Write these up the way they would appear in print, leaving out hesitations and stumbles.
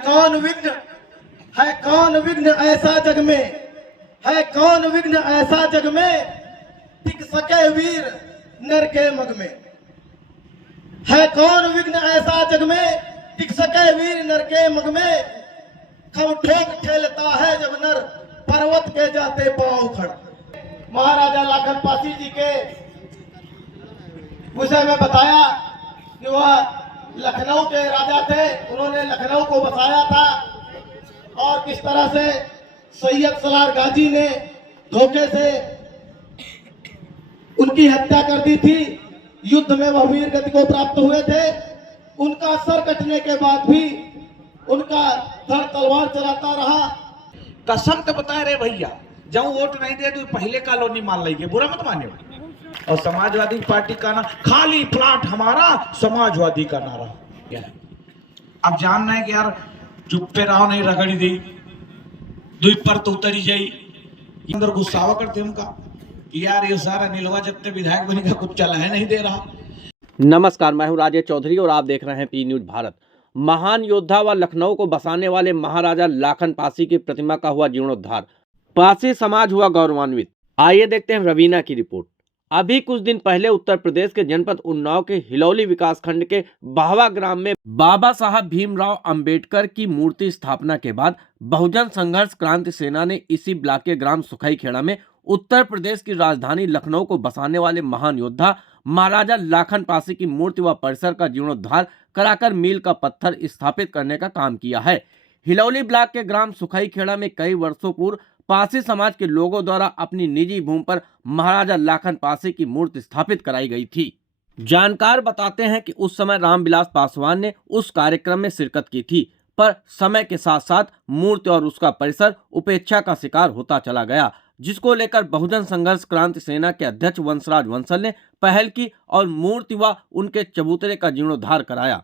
है कौन विघ्न ऐसा जग में, है कौन विघ्न ऐसा जग में, टिक सके वीर नर के मग में। है कौन विघ्न ऐसा जग में, टिक सके वीर नर के मग में। खम ठोक ठेलता है जब नर पर्वत के जाते पांव उखड़। महाराजा लाखन पासी जी के विषय में बताया कि वह लखनऊ के राजा थे, उन्होंने लखनऊ को बसाया था और किस तरह से सैयद सलार गाजी ने धोखे से उनकी हत्या कर दी थी। युद्ध में वह वीर गति को प्राप्त हुए थे। उनका सर कटने के बाद भी उनका धड़ तलवार चलाता रहा। कसम तो बता रहे भैया, जब वोट नहीं दे तो पहले कॉलोनी मान लेंगे, बुरा मत मानिए। और समाजवादी पार्टी का ना खाली प्लाट हमारा समाजवादी का नारा। अब जानना है कि यार चुप पे रहो, नहीं रगड़ी दी दुई पर तो उतरी जाई। अंदर गुस्सावा करते उनका कि यार ये सारा नीलवा जब तक विधायक बनेगा कुछ चला है नहीं दे रहा। नमस्कार, मैं हूं राजेश चौधरी और आप देख रहे हैं पी न्यूज भारत। महान योद्धा व लखनऊ को बसाने वाले महाराजा लाखन पासी की प्रतिमा का हुआ जीर्णोद्धार, पासी समाज हुआ गौरवान्वित। आइए देखते हैं रवीना की रिपोर्ट। अभी कुछ दिन पहले उत्तर प्रदेश के जनपद उन्नाव के हिलौली विकासखंड के बाहवा ग्राम में बाबा साहब भीमराव अंबेडकर की मूर्ति स्थापना के बाद बहुजन संघर्ष क्रांति सेना ने इसी ब्लॉक के ग्राम सुखई खेड़ा में उत्तर प्रदेश की राजधानी लखनऊ को बसाने वाले महान योद्धा महाराजा लाखन पासी की मूर्ति व परिसर का जीर्णोद्धार कराकर मील का पत्थर स्थापित करने का काम किया है। हिलौली ब्लॉक के ग्राम सुखई खेड़ा में कई वर्षों पूर्व पासी समाज के लोगों द्वारा अपनी निजी भूमि पर महाराजा लाखन पासी की मूर्ति स्थापित कराई गई थी। जानकार बताते हैं कि उस समय रामविलास पासवान ने उस कार्यक्रम में शिरकत की थी, पर समय के साथ साथ मूर्ति और उसका परिसर उपेक्षा का शिकार होता चला गया, जिसको लेकर बहुजन संघर्ष क्रांति सेना के अध्यक्ष वंशराज वंसल ने पहल की और मूर्ति व उनके चबूतरे का जीर्णोद्धार कराया।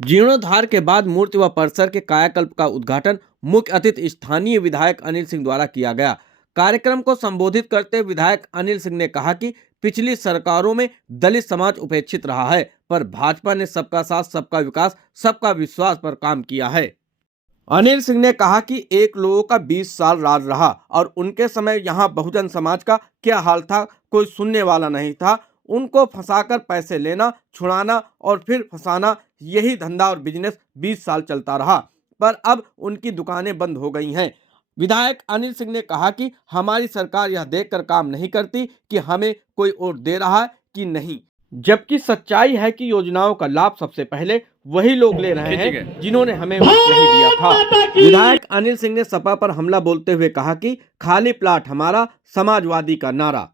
जीर्णोद्धार के बाद मूर्ति व परिसर के कायाकल्प का उद्घाटन मुख्य अतिथि स्थानीय विधायक अनिल सिंह द्वारा किया गया। कार्यक्रम को संबोधित करते हुए विधायक अनिल सिंह ने कहा कि पिछली सरकारों में दलित समाज उपेक्षित रहा है, पर भाजपा ने सबका साथ, सबका विकास, सबका विश्वास पर काम किया है। अनिल सिंह ने कहा कि एक लोगों का 20 साल राज रहा और उनके समय यहाँ बहुजन समाज का क्या हाल था, कोई सुनने वाला नहीं था। उनको फंसाकर पैसे लेना, छुड़ाना और फिर फंसाना, यही धंधा और बिजनेस 20 साल चलता रहा, पर अब उनकी दुकानें बंद हो गई हैं। विधायक अनिल सिंह ने कहा कि हमारी सरकार यह देखकर काम नहीं करती कि हमें कोई वोट दे रहा है कि नहीं, जबकि सच्चाई है कि योजनाओं का लाभ सबसे पहले वही लोग ले रहे हैं जिन्होंने हमें वोट नहीं दिया था। विधायक अनिल सिंह ने सपा पर हमला बोलते हुए कहा कि खाली प्लाट हमारा, समाजवादी का नारा।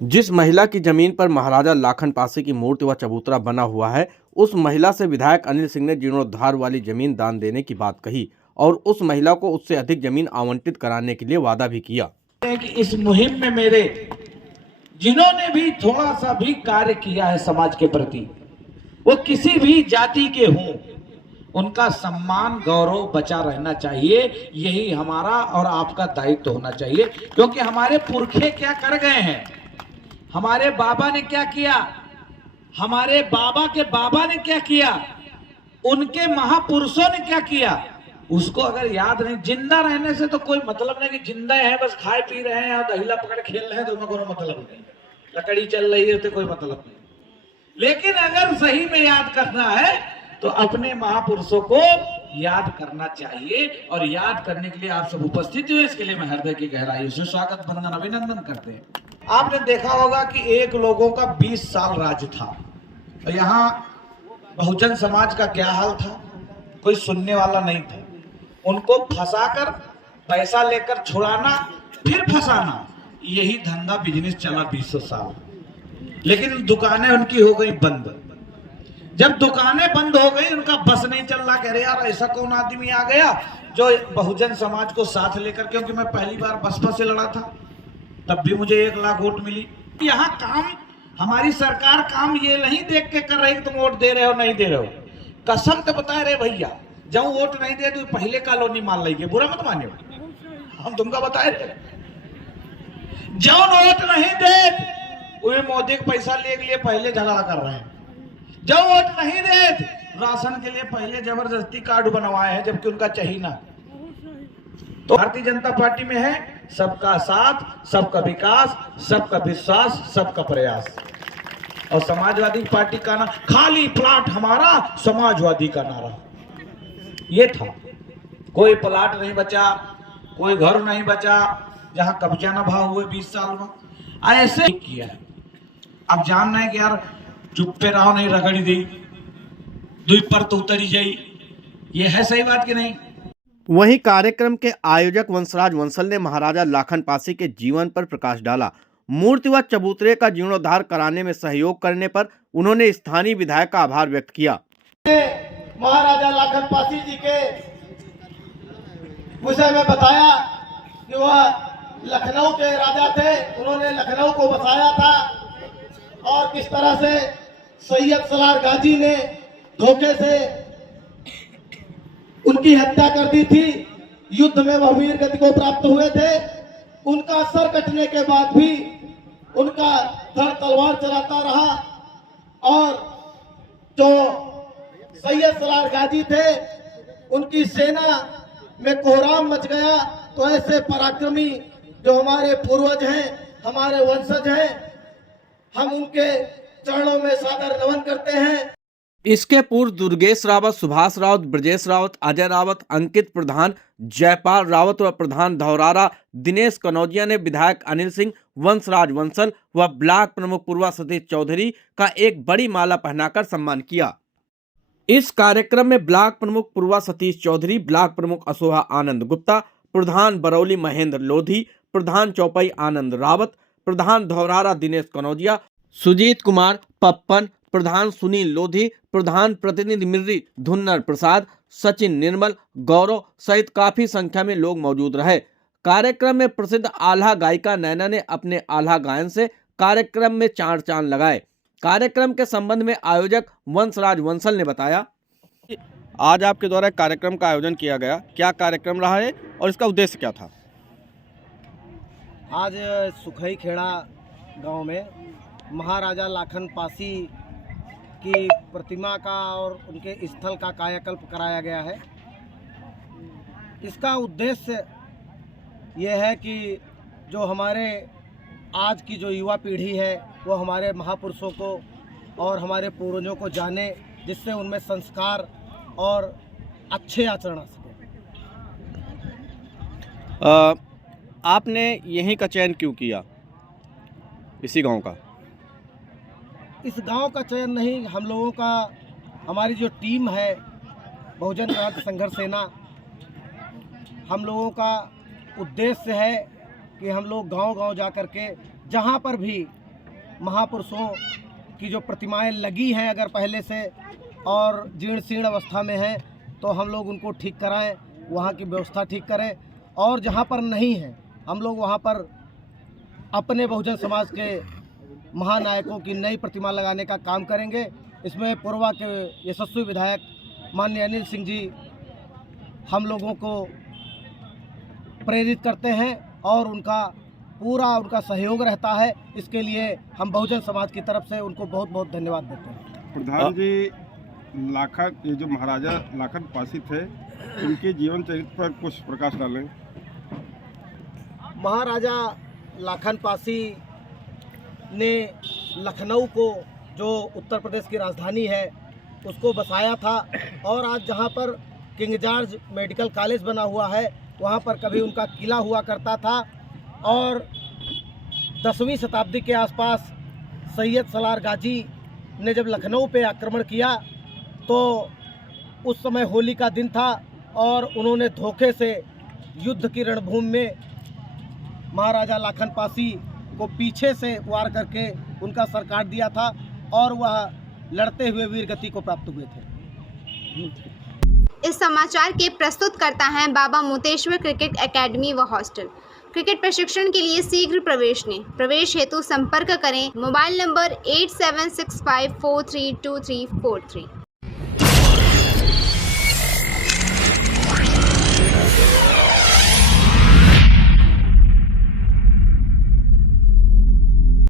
जिस महिला की जमीन पर महाराजा लाखन पासी की मूर्ति व चबूतरा बना हुआ है, उस महिला से विधायक अनिल सिंह ने जीर्णोद्धार वाली जमीन दान देने की बात कही और उस महिला को उससे अधिक जमीन आवंटित कराने के लिए वादा भी किया। कि इस मुहिम में मेरे जिन्होंने भी थोड़ा सा भी कार्य किया है समाज के प्रति, वो किसी भी जाति के हों, उनका सम्मान गौरव बचा रहना चाहिए। यही हमारा और आपका दायित्व होना चाहिए, क्योंकि हमारे पुरखे क्या कर गए हैं, हमारे बाबा ने क्या किया, हमारे बाबा के बाबा ने क्या किया, उनके महापुरुषों ने क्या किया, उसको अगर याद नहीं। जिंदा रहने से तो कोई मतलब नहीं कि जिंदा है बस खाए पी रहे हैं और दहिला पकड़ खेल रहे हैं तो उनका कोई मतलब नहीं, लकड़ी चल रही है तो कोई मतलब नहीं। लेकिन अगर सही में याद करना है तो अपने महापुरुषों को याद करना चाहिए, और याद करने के लिए आप सब उपस्थित हुए, इसके लिए मैं हृदय की गहराई से स्वागत, वंदन, अभिनंदन करते हैं। आपने देखा होगा कि एक लोगों का 20 साल राज था, तो यहाँ बहुजन समाज का क्या हाल था, कोई सुनने वाला नहीं था। उनको फंसाकर पैसा लेकर छुड़ाना, फिर फंसाना, यही धंधा बिजनेस चला 20 साल। लेकिन दुकानें उनकी हो गई बंद। जब दुकानें बंद हो गई, उनका बस नहीं चल रहा, कह रहे यार ऐसा कौन आदमी आ गया जो बहुजन समाज को साथ लेकर, क्योंकि मैं पहली बार बसपा से लड़ा था, तब भी मुझे 1 लाख वोट मिली। यहाँ काम, हमारी सरकार काम ये नहीं देख के कर रही तुम वोट दे रहे हो नहीं दे रहे हो। कसम तो बता रहे भैया, जब वोट नहीं दे तो पहले कॉलोनी मान लेंगे, बुरा मत मानिए, हम तुमका बताए रहे। जब वोट नहीं दे वे मोदी के पैसा ले लिए पहले झगड़ा कर रहे हैं, जब वोट नहीं दे राशन के लिए पहले जबरदस्ती कार्ड बनवाए हैं, जबकि उनका चाहिए ना। तो भारतीय जनता पार्टी में है सबका साथ, सबका विकास, सबका विश्वास, सबका प्रयास। और समाजवादी पार्टी का ना खाली प्लाट हमारा, समाजवादी का नारा ये था। कोई प्लाट नहीं बचा, कोई घर नहीं बचा जहां कब्जा न भाव हुए 20 साल में, ऐसे किया है। अब जानना है कि यार चुप पे रहो, नहीं रगड़ी दी दुई पर तो उतरी जाई, ये है सही बात कि नहीं? वहीं कार्यक्रम के आयोजक वंशराज वंसल ने महाराजा लाखन पासी के जीवन पर प्रकाश डाला। मूर्ति व चबूतरे का जीर्णोद्धार कराने में सहयोग करने पर उन्होंने स्थानीय विधायक का आभार व्यक्त किया। महाराजा लाखन पासी जी के विषय में बताया कि वह लखनऊ के राजा थे, उन्होंने लखनऊ को बसाया था और किस तरह से सैयद सलार गाजी ने धोखे से उनकी हत्या कर दी थी। युद्ध में वह वीर गति को प्राप्त हुए थे। उनका सर कटने के बाद भी उनका धड़ तलवार चलाता रहा और जो सैयद सलार गाजी थे उनकी सेना में कोहराम मच गया। तो ऐसे पराक्रमी जो हमारे पूर्वज हैं, हमारे वंशज हैं, हम उनके चरणों में सादर नमन करते हैं। इसके पूर्व दुर्गेश रावत, सुभाष रावत, ब्रजेश रावत, अजय रावत, अंकित प्रधान, जयपाल रावत व प्रधान धौरारा, दिनेश कनौजिया ने विधायक अनिल सिंह, वंशराज वंसल व ब्लॉक प्रमुख पूर्वा सतीश चौधरी का एक बड़ी माला पहनाकर सम्मान किया। इस कार्यक्रम में ब्लॉक प्रमुख पूर्वा सतीश चौधरी, ब्लॉक प्रमुख अशोभा आनंद गुप्ता, प्रधान बरौली महेंद्र लोधी, प्रधान चौपाई आनंद रावत, प्रधान धौरारा दिनेश कनौजिया, सुजीत कुमार पप्पन, प्रधान सुनील लोधी, प्रधान प्रतिनिधि मिर्री धुन्नर प्रसाद, सचिन निर्मल, गौरव सहित काफी संख्या में लोग मौजूद रहे। कार्यक्रम में प्रसिद्ध आल्हा गायिका नैना ने अपने आल्हा गायन से कार्यक्रम में चार चांद लगाए। कार्यक्रम के संबंध में आयोजक वंशराज वंसल ने बताया, आज आपके द्वारा कार्यक्रम का आयोजन किया गया, क्या कार्यक्रम रहा है और इसका उद्देश्य क्या था? आज सुखई खेड़ा गांव में महाराजा लाखन पासी की प्रतिमा का और उनके स्थल का कायाकल्प कराया गया है। इसका उद्देश्य यह है कि जो हमारे आज की जो युवा पीढ़ी है वो हमारे महापुरुषों को और हमारे पूर्वजों को जाने, जिससे उनमें संस्कार और अच्छे आचरण आ सके। आपने यहीं का चयन क्यों किया, इसी गांव का? इस गांव का चयन नहीं, हम लोगों का, हमारी जो टीम है बहुजन क्रांति संघर्ष सेना, हम लोगों का उद्देश्य है कि हम लोग गांव-गांव जा कर के जहां पर भी महापुरुषों की जो प्रतिमाएं लगी हैं अगर पहले से और जीर्ण शीर्ण अवस्था में हैं, तो हम लोग उनको ठीक कराएं, वहां की व्यवस्था ठीक करें। और जहां पर नहीं है हम लोग वहां पर अपने बहुजन समाज के महानायकों की नई प्रतिमा लगाने का काम करेंगे। इसमें पूर्वा के यशस्वी विधायक माननीय अनिल सिंह जी हम लोगों को प्रेरित करते हैं और उनका पूरा सहयोग रहता है। इसके लिए हम बहुजन समाज की तरफ से उनको बहुत बहुत धन्यवाद देते हैं। प्रधान जी, लाखन, ये जो महाराजा लाखन पासी थे, उनके जीवन चरित्र पर कुछ प्रकाश डालें। महाराजा लाखन पासी ने लखनऊ को, जो उत्तर प्रदेश की राजधानी है, उसको बसाया था। और आज जहां पर किंग जॉर्ज मेडिकल कॉलेज बना हुआ है, वहां पर कभी उनका किला हुआ करता था। और 10वीं शताब्दी के आसपास सैयद सलार गाजी ने जब लखनऊ पे आक्रमण किया तो उस समय होली का दिन था और उन्होंने धोखे से युद्ध की रणभूमि में महाराजा लाखन पासी को पीछे से वार करके उनका सर काट दिया था और वह लड़ते हुए वीर गति को प्राप्त हुए थे। इस समाचार के प्रस्तुतकर्ता हैं बाबा मुतेश्वर क्रिकेट एकेडमी व हॉस्टल। क्रिकेट प्रशिक्षण के लिए शीघ्र प्रवेश लें। प्रवेश हेतु संपर्क करें मोबाइल नंबर 8765432343।